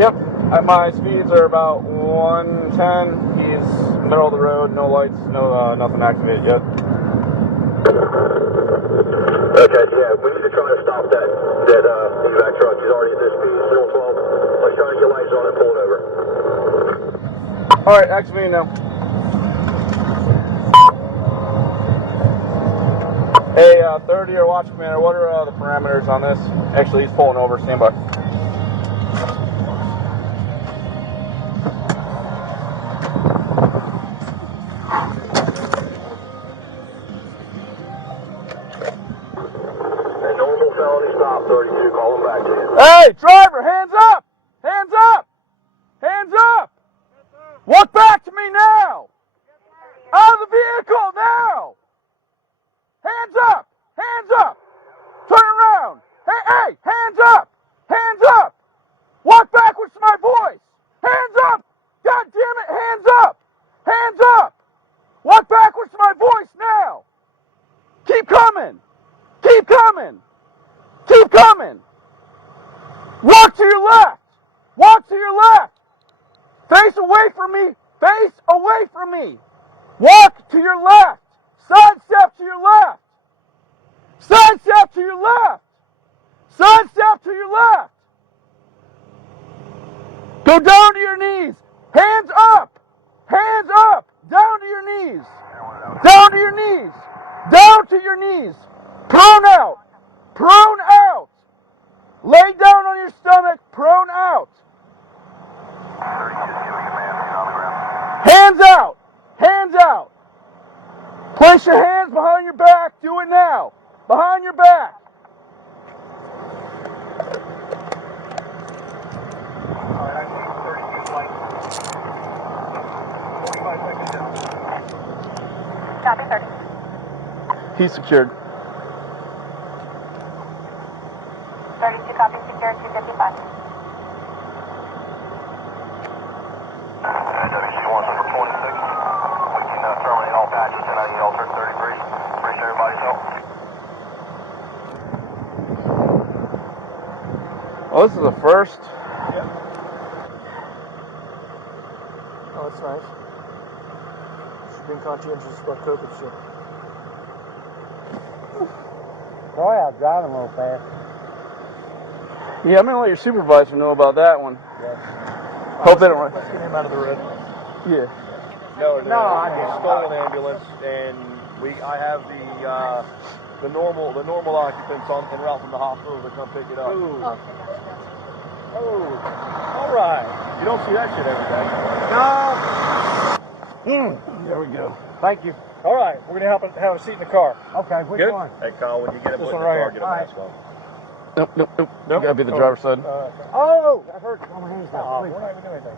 Yep. My speeds are about 110. He's middle of the road, no lights, no nothing activated yet. Okay, yeah, we need to try to stop that evac truck. He's already at this speed, 412. Let's try to get lights on and pull it over. All right, activating now. Hey, 30 or watch commander, what are the parameters on this? Actually, he's pulling over, stand by. A normal felony stop, 32, call him back to you. Hey, driver, hands up! Hands up! Hands up! Walk back to me now! Out of the vehicle now! Hands up! Hands up! Turn around! Hey, hey! Hands up! Hands up! Walk backwards to my voice! Hands up! God damn it! Hands up! Hands up! Walk backwards to my voice now! Keep coming! Keep coming! Keep coming! Walk to your left! Walk to your left! Face away from me! Face away from me! Walk to your left! Sidestep to your left! Sidestep to your left! Sidestep to your left! Go down to your knees! Hands up! Hands up! Down to your knees! Down to your knees! Down to your knees! Prone out! Prone out! Lay down on your stomach, prone out! Hands out! Hands out! Place your hands behind your back. Do it now. Behind your back. Copy, 30. He's secured. 32 copy, secure, 255. WC wants us for 26. We can terminate all patches and I alter 33. Appreciate everybody's help. Well, this is the first. Yep. Oh, that's nice. She's being conscientious about COVID shit. Boy, I was driving a little fast. Yeah, I'm gonna let your supervisor know about that one. Yes. Hope they don't. Let's get him out of the road. Yeah. No, I we didn't. stole an ambulance, and I have the normal occupants en route from the hospital to come pick it up. Ooh. Oh, all right. You don't see that shit every day. No. There we go. Thank you. All right, we're gonna have a seat in the car. Okay, which Good? one? Hey, Kyle, when you get This in the one car, right here. get a All right. mask on. Nope. You gotta be the driver's side. Oh, I heard. Oh, my hands down. We're Please. not even doing anything.